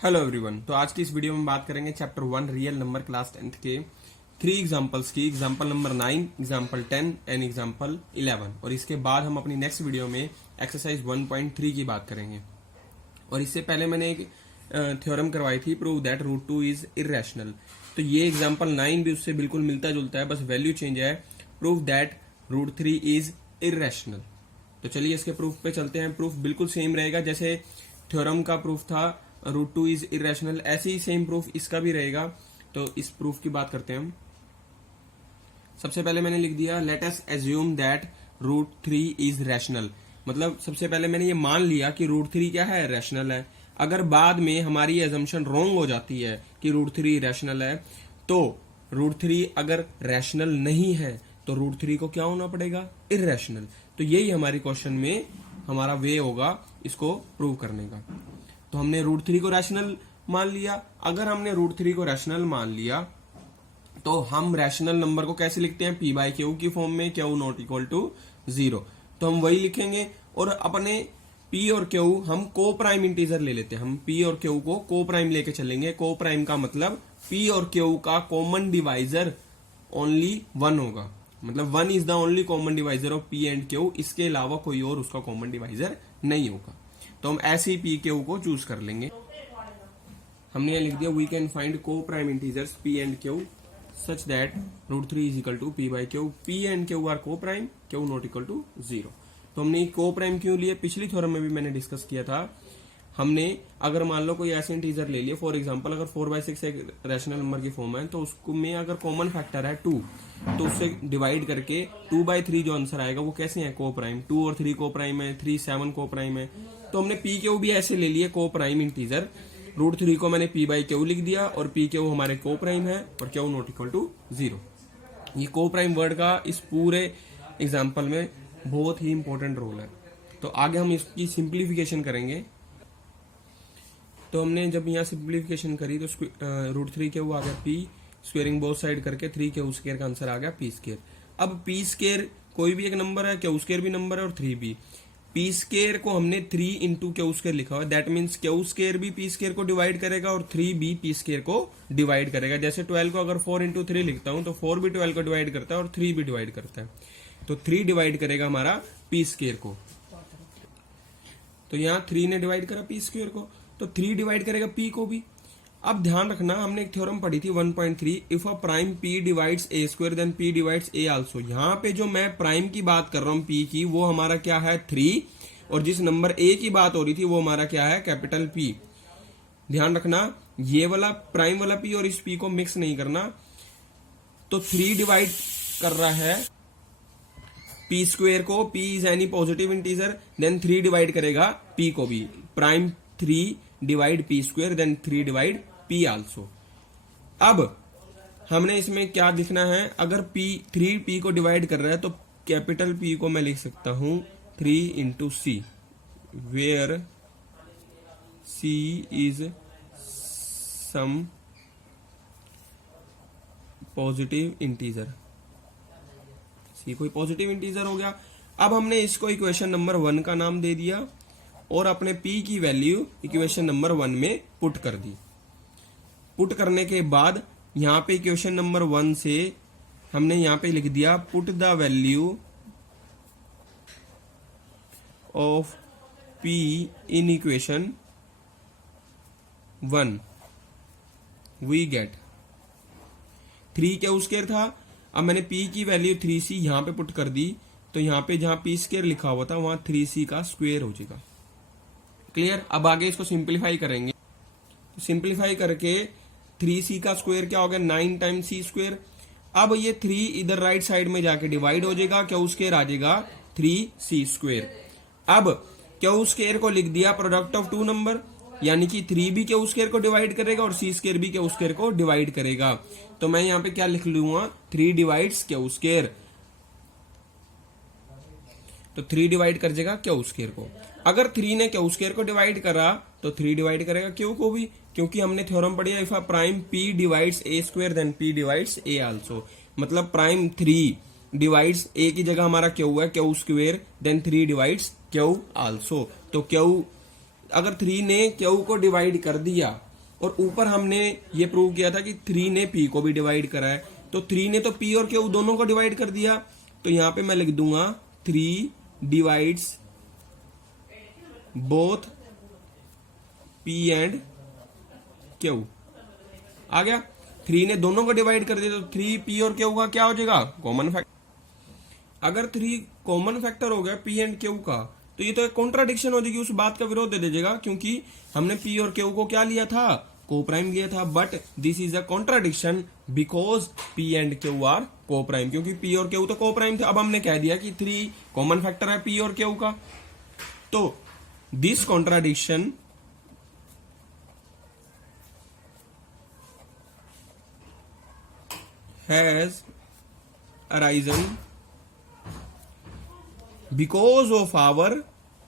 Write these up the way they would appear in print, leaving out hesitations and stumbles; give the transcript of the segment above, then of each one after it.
Hello everyone. तो आज की इस वीडियो में बात करेंगे chapter 1 real number class 10th के 3 एग्जांपल्स की। Example number 9, example 10 and example 11। और इसके बाद हम अपनी नेक्स्ट वीडियो में एक्सरसाइज 1.3 की बात करेंगे। और इससे पहले मैंने एक थ्योरम करवाई थी, prove that root 2 is irrational. तो ये एग्जांपल 9 भी उससे बिल्कुल मिलता जुलता है, बस वैल्यू चेंज है। Prove that root 3 is irrational. तो चलिए इसके प्रूफ पे चलते हैं। प्रूफ बिल्कुल सेम रहेगा, जैसे थ्योरम का प्रूफ था रूट 2 इज इरेशनल, ऐसे ही सेम प्रूफ इसका भी रहेगा। तो इस प्रूफ की बात करते हैं हम। सबसे पहले मैंने लिख दिया let us assume that root 3 is rational. मतलब सबसे पहले मैंने ये मान लिया कि रूट 3 क्या है, रैशनल है। अगर बाद में हमारी ये एजम्पशन रॉन्ग हो जाती है कि रूट 3 रैशनल है, तो रूट 3 अगर रैशनल नहीं है तो रूट 3 को क्या होना पड़ेगा, इरेशनल। तो यही हमारी क्वेश्चन में हमारा वे होगा इसको प्रूव करने का। तो हमने रूट 3 को रैशनल मान लिया। अगर हमने रूट 3 को रैशनल मान लिया तो हम रैशनल नंबर को कैसे लिखते हैं, पी बाई क्यू की फॉर्म में, क्यू नॉट इक्वल टू 0। तो हम वही लिखेंगे। और अपने पी और क्यू हम को प्राइम इंटीजर ले लेते हैं। हम पी और क्यू को को प्राइम लेके चलेंगे। को प्राइम का मतलब पी और क्यू का कॉमन डिवाइजर ओनली 1 होगा। मतलब 1 is the only common divisor of P and Q. इसके अलावा कोई और उसका कॉमन डिवाइजर नहीं होगा। तो हम ऐसे ही पी क्यू को चूज कर लेंगे। हमने यह लिख दिया we can find coprime integers p and q such that root 3 is equal to p by q. P and q are coprime, q not equal to 0। तो हमने को प्राइम क्यों लिए, पिछली थ्योरम में भी मैंने डिस्कस किया था। हमने अगर मान लो कोई ऐसे इंटीजर ले लिए, फॉर एग्जांपल अगर 4/6 एक रैशनल नंबर की फॉर्म है, तो उसको में अगर कॉमन फैक्टर है 2, तो उससे डिवाइड करके 2/3 जो आंसर आएगा वो कैसे है, को प्राइम। 2 और 3 को प्राइम है, 3 7 को प्राइम है। तो हमने पी क्यू भी ऐसे ले लिए को प्राइम इंटीजर। रूट 3 को मैंने पी बाई क्यू लिख दिया और पी क्यू हमारे को प्राइम है और क्यू नॉट इक्वल टू 0। ये को प्राइम वर्ड का इस पूरे एग्जाम्पल में बहुत ही इंपॉर्टेंट रोल है। तो आगे हम इसकी सिंप्लीफिकेशन करेंगे। तो हमने जब यहाँ सिंप्लीफिकेशन करी तो रूट 3 क्यू आ गया पी, स्क्वेयरिंग बोथ साइड करके 3 क्यू स्क्वेयर का आंसर आ गया पी स्क्वेयर। अब पी स्क्वेयर कोई भी एक नंबर है, क्यू स्क्वेयर भी नंबर है और 3 भी। पी स्क्वेयर को हमने 3 इंटू क्यू स्क्वेयर लिखा हुआ है। दैट मीन्स क्यू स्क्वेयर भी पी स्क्वेयर को डिवाइड करेगा और 3 भी पी स्क्वेयर को डिवाइड करेगा। जैसे 12 को अगर 4 इंटू 3 लिखता हूं तो 4 भी 12 को डिवाइड करता है और 3 भी डिवाइड करता है। तो 3 डिवाइड करेगा हमारा पी स्क्वेयर को। तो यहाँ 3 ने डिवाइड करा पी स्क्वेयर को, तो 3 डिवाइड करेगा पी को भी। अब ध्यान रखना, हमने एक थ्योरम पढ़ी थी 1.3, if a prime p divides a square then p divides a also. यहाँ पे जो मैं प्राइम की बात कर रहा हूँ पी की, वो हमारा क्या है 3, और जिस नंबर ए की बात हो रही थी वो हमारा क्या है, कैपिटल पी। ध्यान रखना, ये वाला प्राइम वाला पी और इस पी को मिक्स नहीं करना। तो 3 डिवाइड कर रहा है पी स्क्वेयर को, p is any positive integer, then 3 divide करेगा पी को भी। Prime 3 divide p square then 3 divide p also. अब हमने इसमें क्या लिखना है, अगर पी 3 पी को डिवाइड कर रहा है तो कैपिटल पी को मैं लिख सकता हूं 3 into c, where c is some positive integer. C कोई पॉजिटिव इंटीजर हो गया। अब हमने इसको इक्वेशन नंबर 1 का नाम दे दिया और अपने p की वैल्यू इक्वेशन नंबर 1 में पुट कर दी। पुट करने के बाद यहां पे इक्वेशन नंबर 1 से हमने यहां पे लिख दिया put the value of p in equation 1 we get 3 q square था। अब मैंने p की वैल्यू 3c यहां पे पुट कर दी, तो यहां पे जहां p स्क्वायर लिखा हुआ था वहां 3c का स्क्वायर हो जाएगा। क्लियर। अब आगे इसको सिंप्लीफाई करेंगे। तो सिंप्लीफाई करके 3c का स्क्वायर क्या हो गया, 9 टाइम्स सी स्क्वायर। अब ये 3 इधर राइट साइड में जाके डिवाइड हो जाएगा, क्यू स्क्वायर आ जाएगा 3c स्क्वायर। अब क्यू स्क्वायर को लिख दिया प्रोडक्ट ऑफ 2 नंबर, यानी कि 3 भी क्यू स्क्वायर को डिवाइड करेगा और सी स्क्वायर भी क्यू स्क्वायर को डिवाइड करेगा। तो मैं यहां पे क्या लिख लूंगा, 3 डिवाइड्स क्यू स्क्वायर। तो 3 डिवाइड कर देगा क्यू स्क्वायर को। अगर 3 ने क्यू स्क्वायर को डिवाइड करा तो 3 डिवाइड करेगा क्यू को भी, क्योंकि हमने थ्योरम पढ़ी है if a prime p divides a square then p divides a also. मतलब प्राइम 3 डिवाइड्स ए की जगह हमारा क्यू है, q square, then 3 divides q also. तो क्यू अगर 3 ने क्यू को डिवाइड कर दिया और ऊपर हमने ये प्रूव किया था कि 3 ने p को भी डिवाइड करा है, तो 3 ने तो p और q दोनों को डिवाइड कर दिया, तो यहां पे मैं लिख दूंगा 3 divides both p and q। आ गया, 3 ने दोनों को डिवाइड कर दिया, तो 3p और q का क्या हो जाएगा, कॉमन फैक्टर। अगर 3 कॉमन फैक्टर हो गया p एंड q का, तो ये तो एक कॉन्ट्राडिक्शन हो जाएगी, उस बात का विरोध दे दीजिएगा, क्योंकि हमने p और q को क्या लिया था, को प्राइम लिया था। But this is a contradiction because p and q are coprime, क्योंकि p और q तो को प्राइम थे। अब हमने कह दिया कि 3 कॉमन फैक्टर है p और q का, तो this contradiction has arisen because of our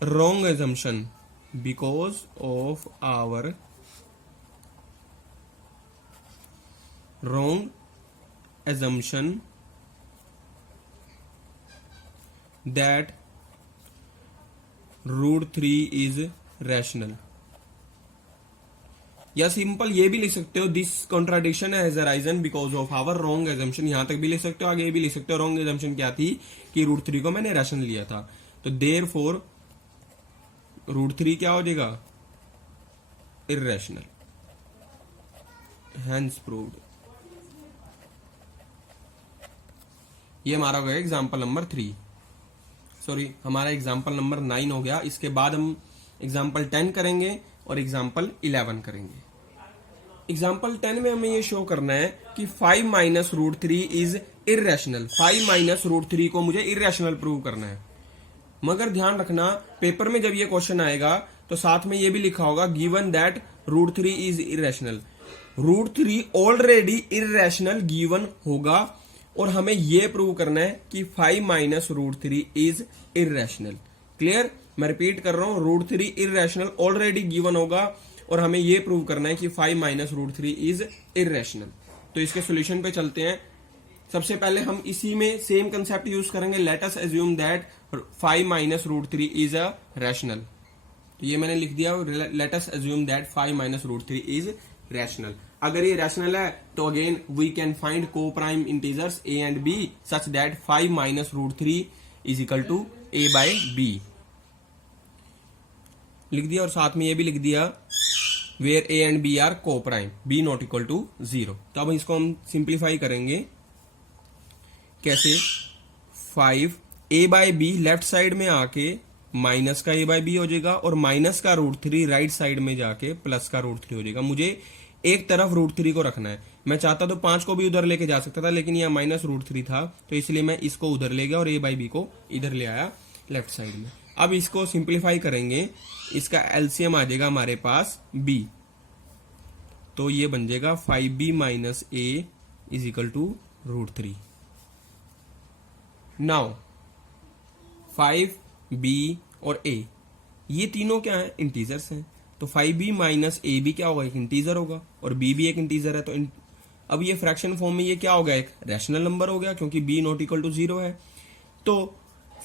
wrong assumption, because of our wrong assumption that root 3 is rational। या सिंपल ये भी लिख सकते हो, this contradiction has arisen because of our wrong assumption, यहां तक भी लिख सकते हो, आगे भी लिख सकते हो। रॉन्ग एजम्पशन क्या थी कि रूट 3 को मैंने रैशनल लिया था, तो देयरफॉर रूट 3 क्या हो जाएगा, इर्रेशनल, हेंस प्रूव्ड। ये हमारा हो गया एग्जाम्पल नंबर 3, सॉरी हमारा एग्जाम्पल नंबर 9 हो गया। इसके बाद हम एग्जाम्पल 10 करेंगे और एग्जाम्पल 11 करेंगे। एग्जाम्पल 10 में हमें ये शो करना है कि 5 minus root 3 is irrational. 5 minus root 3 को मुझे इरेशनल प्रूव करना है। मगर ध्यान रखना, पेपर में जब ये क्वेश्चन आएगा तो साथ में ये भी लिखा होगा given that root 3 is irrational. Root 3 already irrational given होगा और हमें ये प्रूव करना है कि 5 minus root 3 is irrational. Clear? मैं रिपीट कर रहा हूं, रूट 3 इरेशनल ऑलरेडी गिवन होगा और हमें यह प्रूव करना है कि 5 माइनस रूट 3 इज इरेशनल। तो इसके सॉल्यूशन पे चलते हैं। सबसे पहले हम इसी में सेम कंसेप्ट यूज करेंगे, let us assume that 5 minus root 3 is a rational. तो ये मैंने लिख दिया, let us assume that 5 minus root 3 is rational. अगर ये रैशनल है तो again we can find coprime integers a and b such that 5 minus root 3 is equal to a by b। लिख दिया और साथ में ये भी लिख दिया where a and b are coprime, b not equal to 0। तो अब इसको हम सिंप्लीफाई करेंगे कैसे, 5 a by b left side में आके माइनस का a बाय b हो जाएगा और माइनस का रूट 3 राइट साइड में जाके प्लस का रूट 3 हो जाएगा। मुझे एक तरफ रूट 3 को रखना है। मैं चाहता तो 5 को भी उधर लेके जा सकता था, लेकिन यह माइनस रूट 3 था तो इसलिए मैं इसको उधर ले गया और a बाय b को इधर ले आया लेफ्ट साइड में। अब इसको सिंप्लीफाई करेंगे, इसका एलसीएम आ जाएगा हमारे पास b, तो ये बन जाएगा 5b minus a is equal to root 3। Now 5b और a ये तीनों क्या है, इंटीजर्स हैं, तो 5b माइनस a भी क्या होगा, एक इंटीजर होगा और b भी एक इंटीजर है। तो अब ये फ्रैक्शन फॉर्म में ये क्या हो गया, एक रैशनल नंबर हो गया क्योंकि b नॉट इक्वल टू 0 है। तो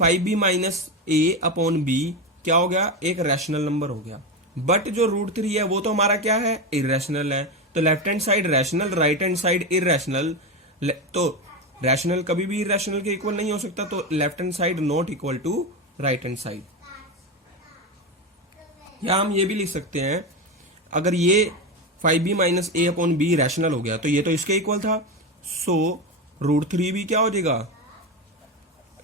5b minus a upon b क्या हो गया, एक रैशनल नंबर हो गया। बट जो रूट 3 है वो तो हमारा क्या है, इरेशनल है। तो left hand side rational, right hand side irrational. तो रैशनल कभी भी इरेशनल के इक्वल नहीं हो सकता, तो left hand side not equal to right hand side. या हम ये भी लिख सकते हैं, अगर ये 5b minus a upon b rational हो गया तो ये तो इसके इक्वल था, सो रूट 3 भी क्या हो जाएगा,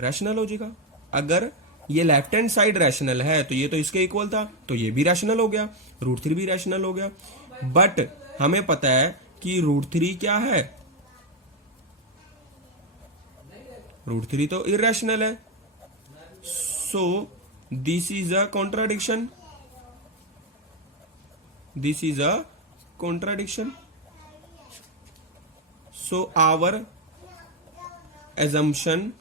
रैशनल हो जाएगा। अगर ये लेफ्ट हैंड साइड रैशनल है तो ये तो इसके इक्वल था, तो ये भी रैशनल हो गया, रूट 3 भी रैशनल हो गया। बट हमें पता है कि रूट 3 क्या है, रूट 3 तो इरेशनल है। So this is a contradiction, this is a contradiction. So our assumption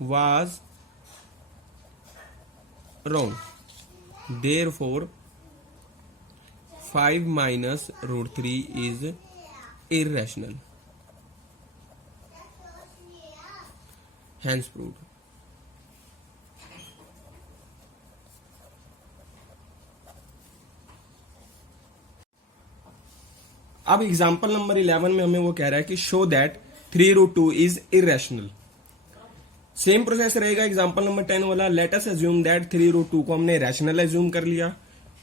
was wrong. Therefore 5 minus root 3 is irrational. Hence proved. अब एग्जाम्पल नंबर 11 में हमें वो कह रहा है कि show that 3√2 is irrational. Same process रहेगा एग्जाम्पल नंबर 10 वाला। लेट अस अज्यूम दैट 3√2 को हमने रैशनल अज्यूम कर लिया।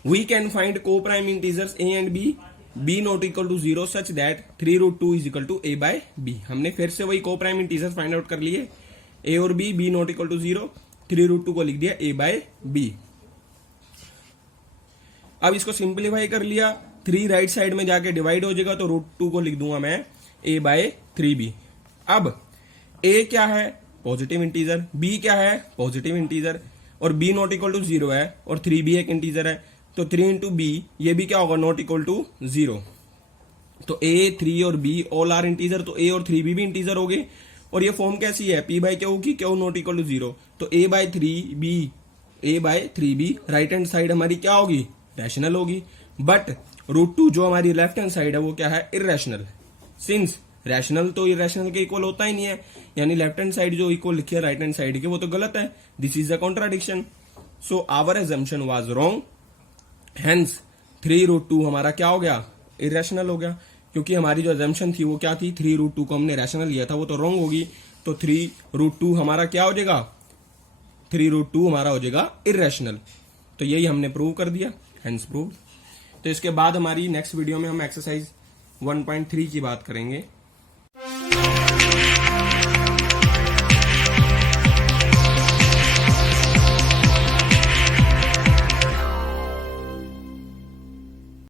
We can find coprime integers a and b not equal to 0 such that 3√2 is equal to a by b। हमने फिर से वही को प्राइम इंटीजर्स फाइंड आउट कर लिए, a और b नॉट इक्वल टू 0, 3√2 को लिख दिया a बाय b। अब इसको सिंप्लीफाई कर लिया, 3 राइट साइड में जाके डिवाइड हो जाएगा तो √2 को लिख दूंगा मैं a बाय 3b। अब a क्या है, पॉजिटिव इंटीजर, b क्या है, पॉजिटिव इंटीजर, और b नॉट इक्वल टू 0 है और 3b एक इंटीजर है, तो 3 इंटू b ये भी क्या होगा, नॉट इक्वल टू 0। तो a 3 और b ऑल आर इंटीजर, तो a और 3b भी इंटीजर हो गए। और ये फॉर्म कैसी है, p बाय क्यू की, क्यू नॉट इक्वल टू 0, तो a by 3b right hand side हमारी क्या होगी, रैशनल होगी। बट √2 जो हमारी लेफ्ट हैंड साइड है वो क्या है, इरेशनल। सिंस रैशनल तो इरेशनल के इक्वल होता ही नहीं है, यानी लेफ्ट हैंड साइड जो इक्वल लिखी है राइट हैंड साइड के वो तो गलत है। This is a contradiction. So our assumption was wrong, hence 3√2 हमारा क्या हो गया, इरेशनल हो गया। क्योंकि हमारी जो एजम्पशन थी वो क्या थी, 3√2 को हमने रैशनल लिया था, वो तो रॉन्ग होगी। तो 3√2 हमारा क्या हो जाएगा, 3√2 हमारा हो जाएगा इरेशनल। तो यही हमने प्रूव कर दिया, हेंस प्रूव। तो इसके बाद हमारी नेक्स्ट वीडियो में हम एक्सरसाइज 1.3 की बात करेंगे।